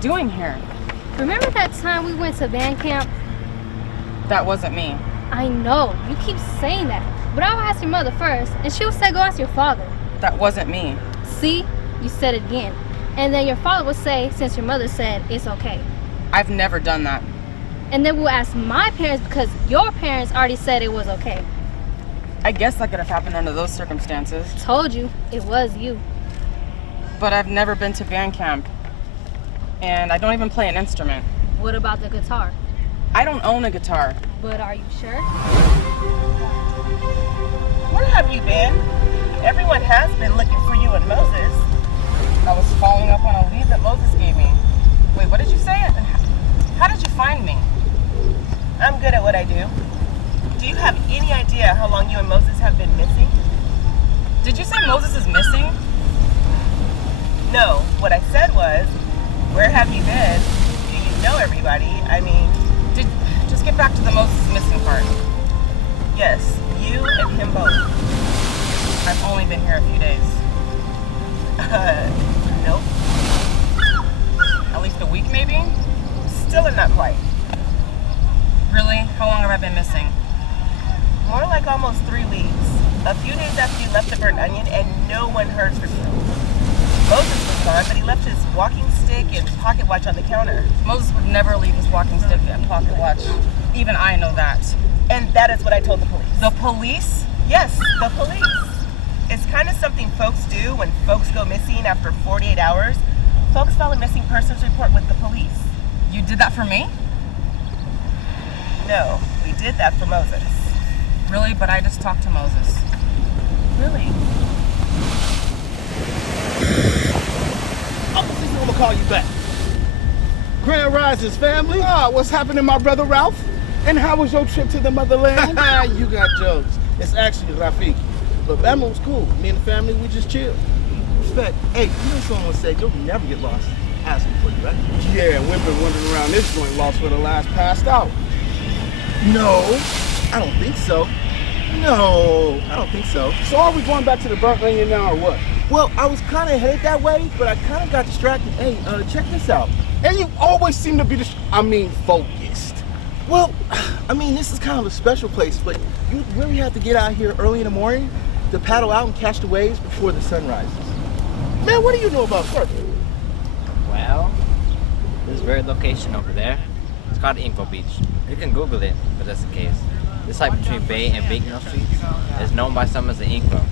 doing here? Remember that time we went to band camp? That wasn't me. I know, you keep saying that. But I'll ask your mother first, and she'll say go ask your father. That wasn't me. See? You said it again. And then your father will say, since your mother said, it's okay. I've never done that. And then we'll ask my parents because your parents already said it was okay. I guess that could have happened under those circumstances. Told you, it was you. But I've never been to band camp. And I don't even play an instrument. What about the guitar? I don't own a guitar. But are you sure? Where have you been? Everyone has been looking for you and Moses. I was following up on a lead that Moses gave me. Wait, what did you say? How did you find me? I'm good at what I do. Do you have any idea how long you and Moses have been missing? Did you say Moses is missing? No, what I said was, where have you been? Do you know everybody? I mean... Just get back to the Moses missing part. Yes, you and him both. I've only been here a few days. Nope. At least a week, maybe? Still not quite. Really? How long have I been missing? More like almost 3 weeks. A few days after you left the Burnt Onion and no one heard from you. Moses was gone, but he left his walking stick and pocket watch on the counter. Moses would never leave his walking stick and pocket watch. Even I know that. And that is what I told the police. The police? Yes, the police. It's kind of something folks do when folks go missing after 48 hours. Folks file a missing persons report with the police. You did that for me? No, we did that for Moses. Really? But I just talked to Moses. Really? I'm gonna call you back. Grand Rises, family. What's happening, my brother Ralph? And how was your trip to the motherland? You got jokes. It's actually Rafiki. But Emma was cool. Me and the family, we just chilled. Respect. Hey, you know someone said you'll never get lost asking for you, right? Yeah, we've been wandering around this joint lost for the last passed out. No, I don't think so. No, I don't think so. So are we going back to the Burnt Onion now or what? Well, I was kind of headed that way, but I kind of got distracted. Hey, check this out. And you always seem to be focused. Well, I mean, this is kind of a special place, but you really have to get out here early in the morning to paddle out and catch the waves before the sun rises. Man, what do you know about surfing? Well, this very location over there, it's called Inco Beach. You can Google it, but that's the case. This site between Bay and Bagnell Streets is known by some as the Inco.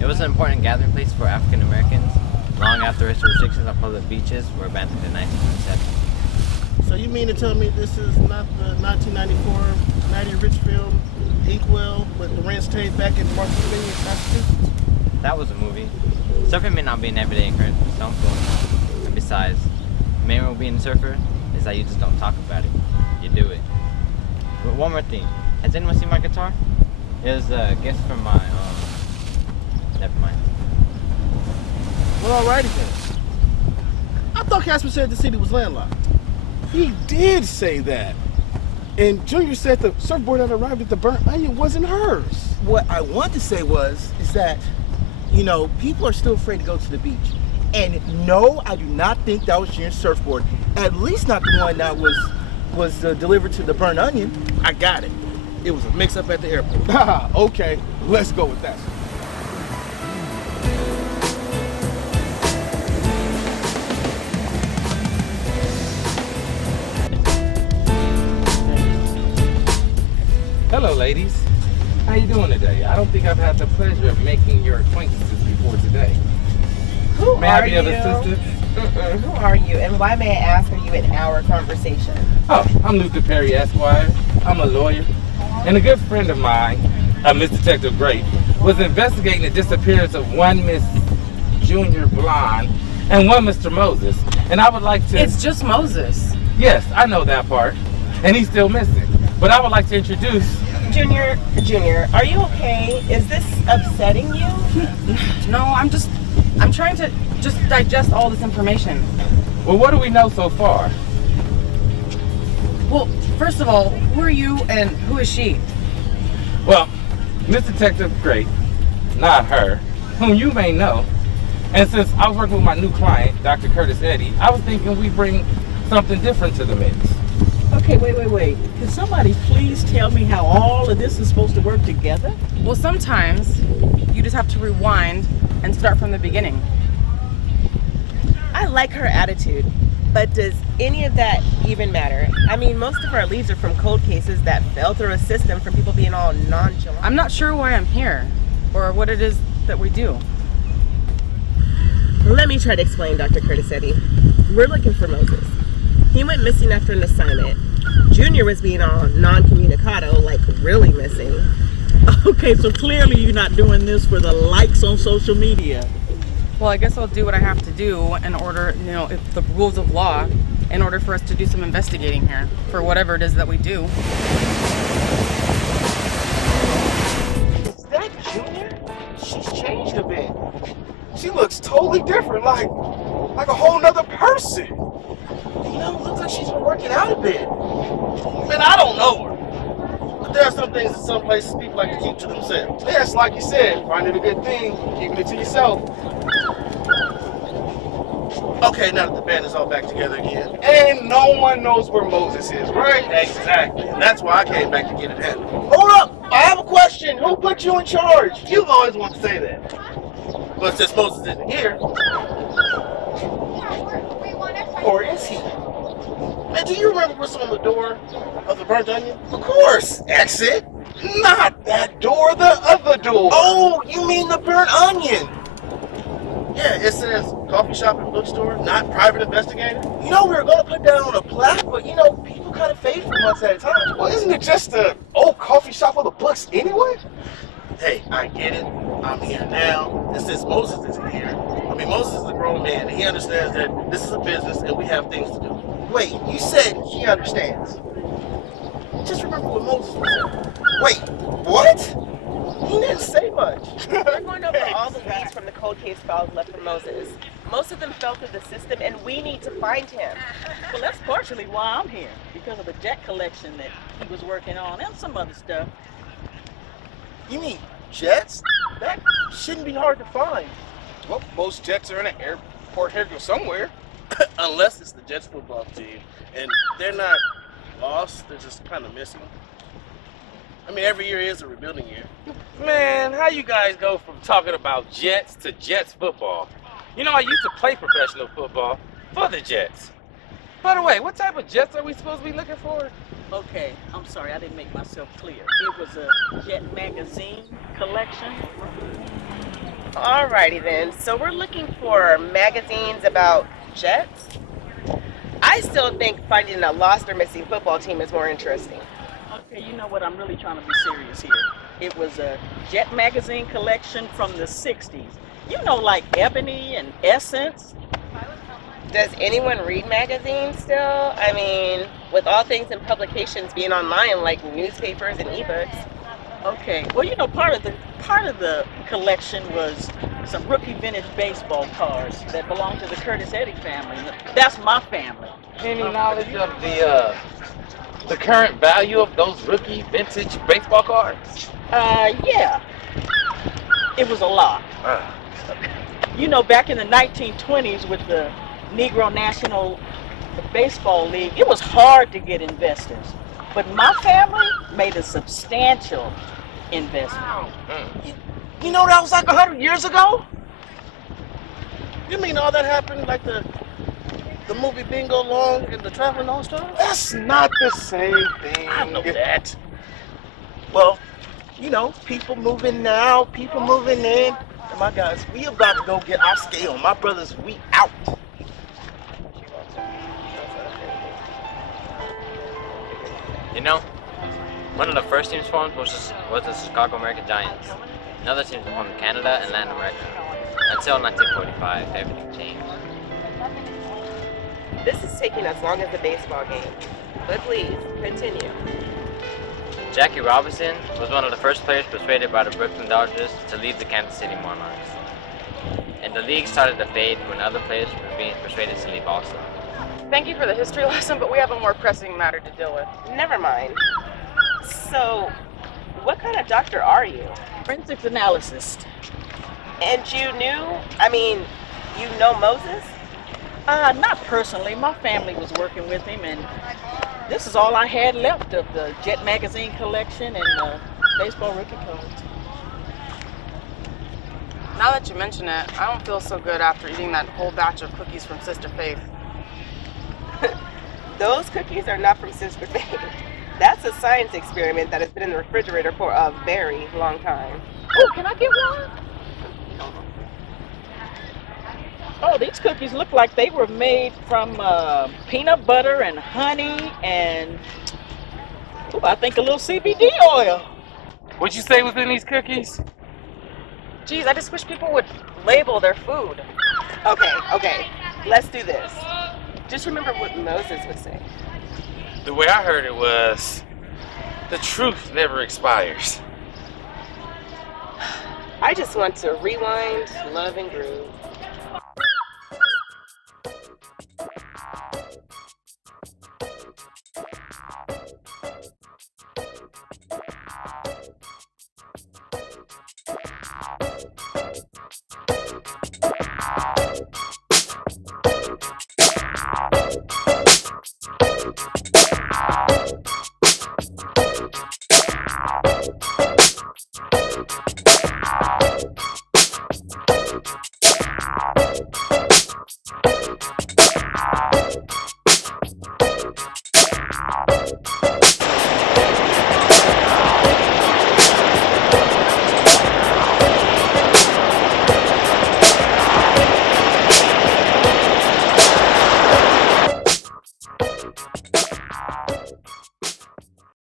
It was an important gathering place for African Americans long after restrictions on public beaches were abandoned in 1927. So you mean to tell me this is not the 1994 Maddie Rich film, Inkwell, with Lawrence Tate back in Martha's Massachusetts? That was a movie. Surfing may not be an everyday occurrence for some folks. And besides, the main rule being a surfer is that you just don't talk about it. You do it. But one more thing. Has anyone seen my guitar? It was a gift from my, never mind. Well, alrighty then. I thought Casper said the city was landlocked. He did say that. And Junior said the surfboard that arrived at the Burnt Onion wasn't hers. What I want to say is that, you know, people are still afraid to go to the beach. And no, I do not think that was Junior's surfboard. At least not the one that was delivered to the Burnt Onion. I got it. It was a mix-up at the airport. Okay, let's go with that. Hello, ladies. How you doing today? I don't think I've had the pleasure of making your acquaintances before today. Who May I are be you? of assistance? Who are you, and why, may I ask, are you in our conversation? Oh, I'm Luther Perry, Esquire. I'm a lawyer. And a good friend of mine, Miss Detective Great, was investigating the disappearance of one Miss Junior Blonde and one Mr. Moses. And I would like to... It's just Moses. Yes, I know that part. And he's still missing. But I would like to introduce... Junior, are you okay? Is this upsetting you? No, I'm trying to just digest all this information. Well, what do we know so far? Well, first of all, who are you and who is she? Well, Miss Detective Great, not her, whom you may know, And since I was working with my new client, Dr. Producedbby, I was thinking we bring something different to the mix. Okay, wait. Can somebody please tell me how all of this is supposed to work together? Well, sometimes you just have to rewind and start from the beginning. I like her attitude, but does any of that even matter? I mean, most of our leads are from cold cases that fell through a system from people being all nonchalant. I'm not sure why I'm here or what it is that we do. Let me try to explain, Dr. Producedbby. We're looking for Moses. He went missing after an assignment. Junior was being all non-communicado, like really missing. Okay, so clearly you're not doing this for the likes on social media. Well, I guess I'll do what I have to do in order, if the rules of law, in order for us to do some investigating here for whatever it is that we do. Is that Junior? She's changed a bit. She looks totally different, like a whole nother person. You know, it looks like she's been working out a bit. Man, I don't know her. But there are some things in some places people like to keep to themselves. Yeah, it's like you said, finding a good thing, keeping it to yourself. Okay, now that the band is all back together again. And no one knows where Moses is, right? Exactly. And that's why I came back to get it handled. Hold up! I have a question. Who put you in charge? You've always wanted to say that. But since Moses isn't here, or is he? Man, do you remember what's on the door of the burnt onion? Of course. Exit. Not that door, the other door. Oh, you mean the burnt onion? Yeah, it says coffee shop and bookstore, not private investigator. You know, we were gonna put that on a plaque, but people kind of fade for months at a time. Well, isn't it just an old coffee shop full of books anyway? Hey, I get it. I'm here now. And since Moses isn't here, Moses is a grown man, and he understands that this is a business and we have things to do. Wait, you said he understands. Just remember what Moses was saying. Wait, what? He didn't say much. We're going over all the leads from the cold case files left for Moses. Most of them fell through the system, and we need to find him. Well, that's partially why I'm here, because of the jet collection that he was working on and some other stuff. You mean jets? That shouldn't be hard to find. Well, most jets are in an airport here somewhere. Unless it's the Jets football team. And they're not lost, they're just kind of missing. Every year is a rebuilding year. Man, how you guys go from talking about Jets to Jets football? I used to play professional football for the Jets. By the way, what type of Jets are we supposed to be looking for? Okay, I'm sorry, I didn't make myself clear. It was a jet magazine collection. Alrighty then, so we're looking for magazines about jets? I still think finding a lost or missing football team is more interesting. Okay, you know what? I'm really trying to be serious here. It was a jet magazine collection from the 60s. Like Ebony and Essence. Does anyone read magazines still? With all things in publications being online, like newspapers and ebooks. Okay, well, part of the collection was some rookie vintage baseball cards that belong to the Producedbby family. That's my family. Any knowledge of the current value of those rookie vintage baseball cards? Yeah. It was a lot. Back in the 1920s with the Negro National Baseball League, it was hard to get investors. But my family made a substantial investment. That was like 100 years ago? You mean all that happened like the movie Bingo Long and the Traveling All-Stars? That's not the same thing. I know that. Well, people moving now, people moving in. And my guys, we about to go get our scale. My brothers, we out. One of the first teams formed was the Chicago American Giants. Another team was formed in Canada and Latin America. Until 1945, everything changed. This is taking as long as the baseball game. But please, continue. Jackie Robinson was one of the first players persuaded by the Brooklyn Dodgers to leave the Kansas City Monarchs. And the league started to fade when other players were being persuaded to leave also. Thank you for the history lesson, but we have a more pressing matter to deal with. Never mind. So, what kind of doctor are you? Forensics analyst. And you knew, You know Moses? Not personally. My family was working with him, and this is all I had left of the Jet magazine collection and the baseball rookie cards. Now that you mention it, I don't feel so good after eating that whole batch of cookies from Sister Faith. Those cookies are not from Sister Faith. That's a science experiment that has been in the refrigerator for a very long time. Oh, can I get one? Oh, these cookies look like they were made from peanut butter and honey and, I think a little CBD oil. What'd you say was in these cookies? Geez, I just wish people would label their food. Okay. Let's do this. Just remember what Moses would say. The way I heard it was, the truth never expires. I just want to rewind, love, and groove.